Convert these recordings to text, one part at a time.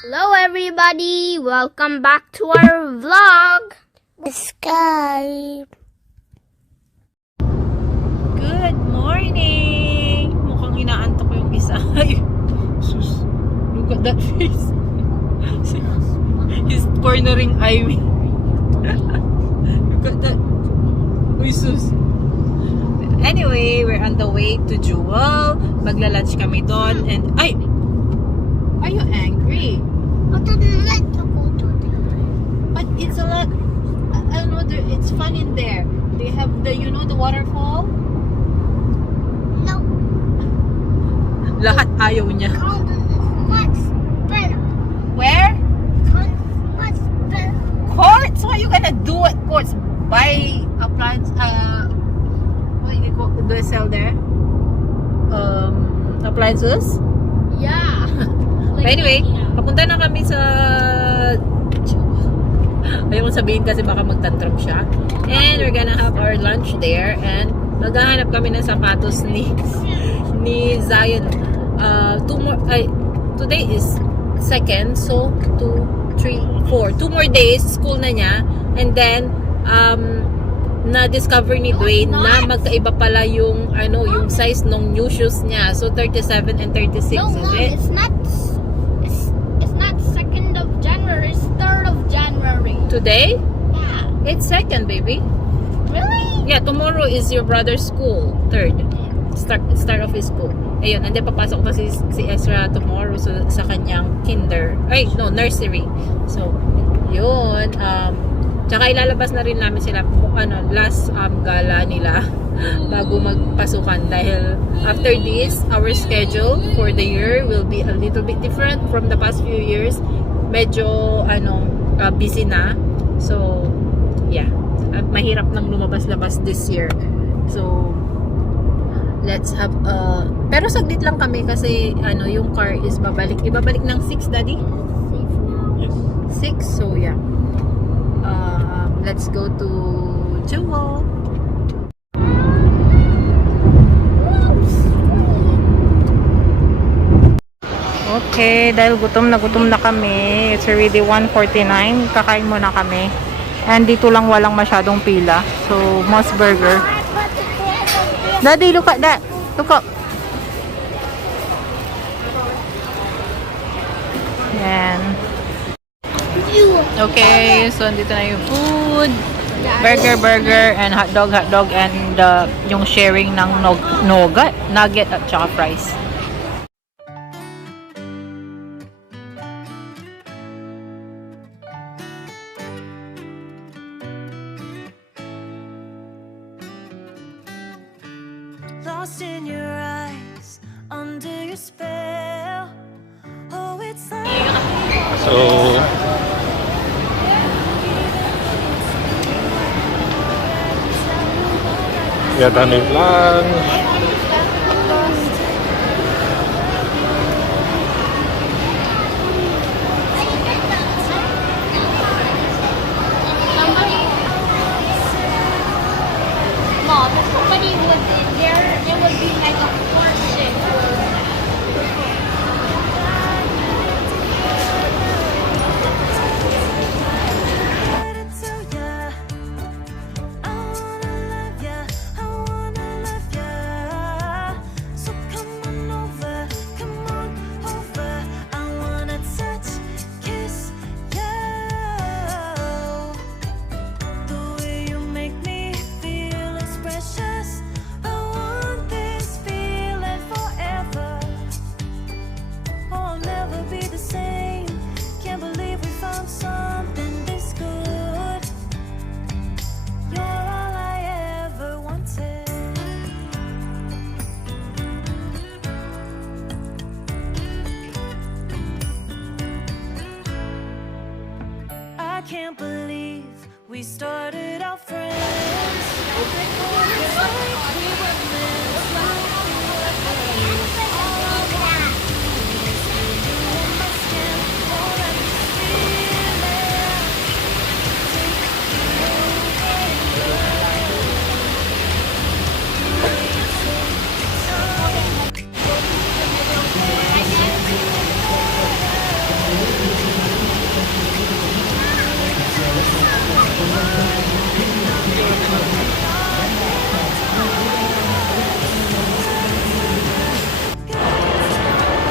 Hello everybody! Welcome back to our vlog! Sky. Good morning! Mukhang inaantok yung isa. Ay, sus. Look at that face. He's cornering Ivy. Look at that. Uy, sus. Anyway, we're on the way to Jewel. Magla-lunch kami doon. And, ay! Are you angry? I didn't like to go to there. But it's a lot. I don't know. It's fun in there. They have the, you know, the waterfall. No. Lahat ayaw niya. What's better? Where? What's better? Courts? What are you gonna do at courts? Buy appliance? What you go? Do I sell there? Appliances? Yeah! But anyway, papunta na kami sa... Ayaw kong sabihin kasi baka magtantrum siya. And we're gonna have our lunch there. And maghahanap kami ng sapatos ni Zion. Today is 2nd. So, 2, 3, 4. 2 more days. School na niya. And then, na-discover ni Dwayne na magkaiba pala yung, yung size ng new shoes niya. So, 37 and 36. No, Mom, it's not 2nd of January, it's 3rd of January. Today? Yeah. It's 2nd, baby. Really? Yeah, tomorrow is your brother's school. 3rd. Start of his school. Ayun, and then papasok pa si Ezra tomorrow sa kanyang nursery. So, yun. Tsaka ilalabas na rin namin sila last gala nila bago magpasukan dahil after this, our schedule for the year will be a little bit different from the past few years. Medyo busy na. So, yeah. Mahirap nang lumabas-labas this year. So, let's have pero saglit lang kami kasi yung car is ibabalik ng 6, Daddy? Yes. 6, so yeah. Let's go to Jewel. Okay, dahil gutom na kami. It's already 1:49. Kakain muna kami. And dito lang walang masyadong pila. So, Moss Burger. Daddy, look at that. Look up. Yan. Okay, so andito na yung food. Burger, and hotdog, and yung sharing ng nugget at saka fries. Lost in your eyes, under your spell. Oh, it's like So, we are done with lunch. Mom, if somebody was in there, it would be like a portion. to ya. I wanna love ya. I wanna love ya. So come on over. I wanna touch, kiss ya. The way you make me feel is precious. I want this feeling forever. Oh, I'll never be the same. Can't believe we found something this good. You're all I ever wanted. I can't believe we started out friends. It's like we were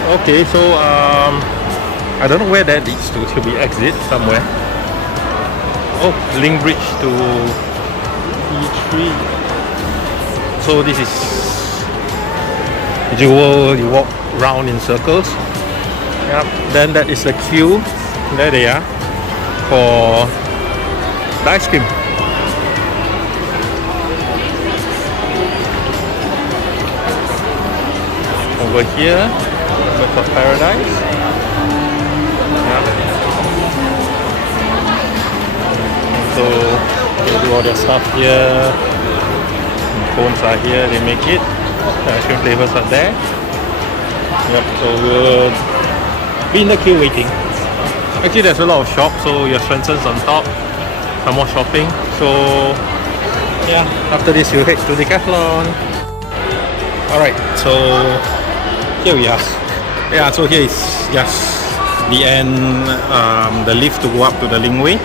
Okay, so I don't know where that leads to. Should be exit somewhere. Oh, link bridge to E3. So this is Jewel. You walk round in circles. Yep. Then that is the queue. There they are for the ice cream. Over here, Birds of Paradise. Yeah. So they do all their stuff here. Cones are here, they make it. The ice cream flavors are there. Yep, so we'll be in the queue waiting. Actually, there's a lot of shops, so your Swenson's on top. Some more shopping. So yeah, after this you'll head to Decathlon. Alright, so here we are. Yeah, so here is just the end, the lift to go up to the Lingway.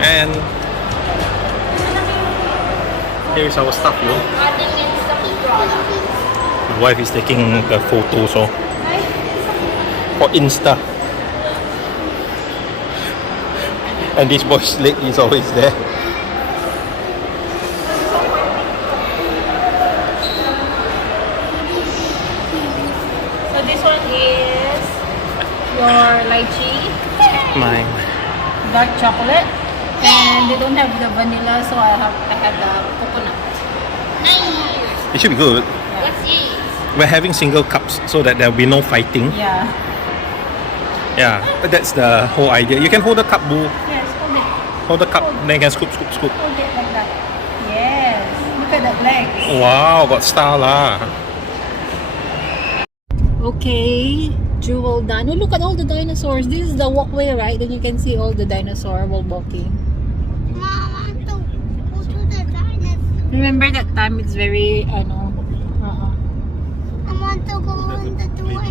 And here is our staff room. My wife is taking the photo, so for Insta. And this boy's leg is always there. So this one is your lychee, Mine. dark chocolate, and they don't have the vanilla, so I have the coconut. 9 years. It should be good. What's this? We're having single cups so that there will be no fighting. Yeah. Yeah, that's the whole idea. You can hold the cup, boo. Yes, hold it. Hold the cup, then you can scoop, scoop, scoop. Hold it like that. Yes. Look at that leg. Wow, got style lah. Okay, Jewel done. Oh, look at all the dinosaurs. This is the walkway, right? Then you can see all the dinosaur while walking. Mom, I want to go to the dinosaur. Remember that time it's very, I want to go on the toy. I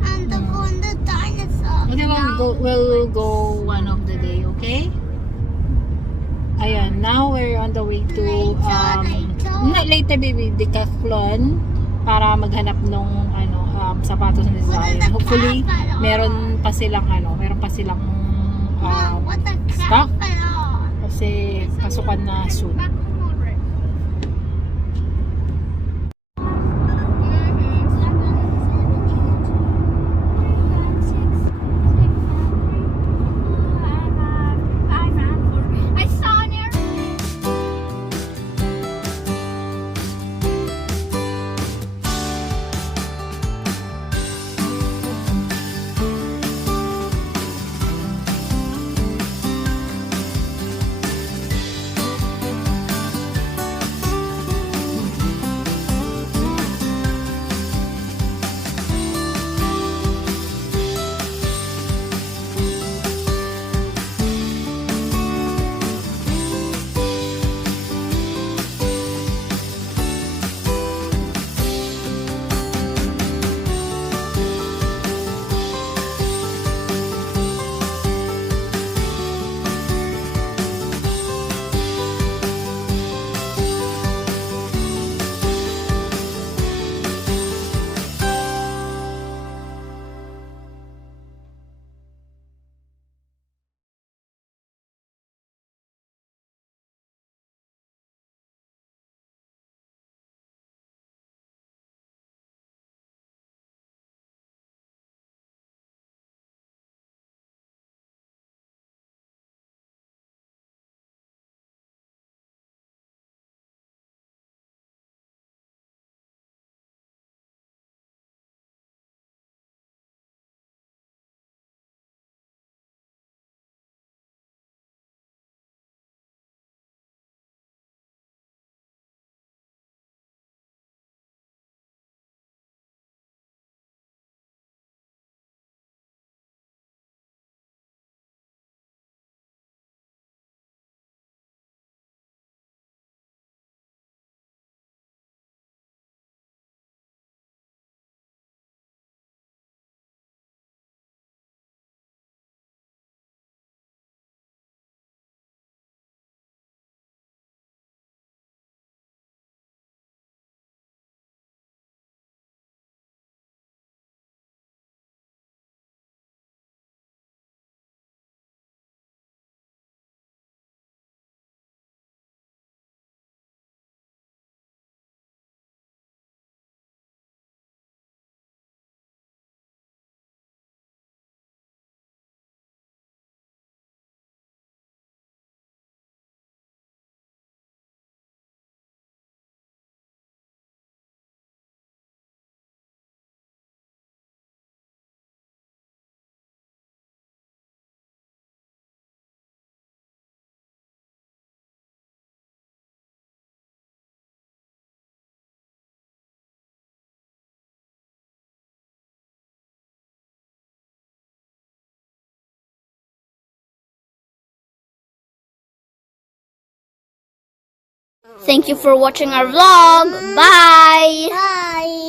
want to go on the dinosaur. Okay, we'll go one of the day, okay? Ayan, now we're on the way to later baby, Decathlon para maghanap nung sapatos na design. Hopefully, meron pa silang What the stock crap? kasi pasukan na soon. I saw there. Thank you for watching our vlog. Bye! Bye.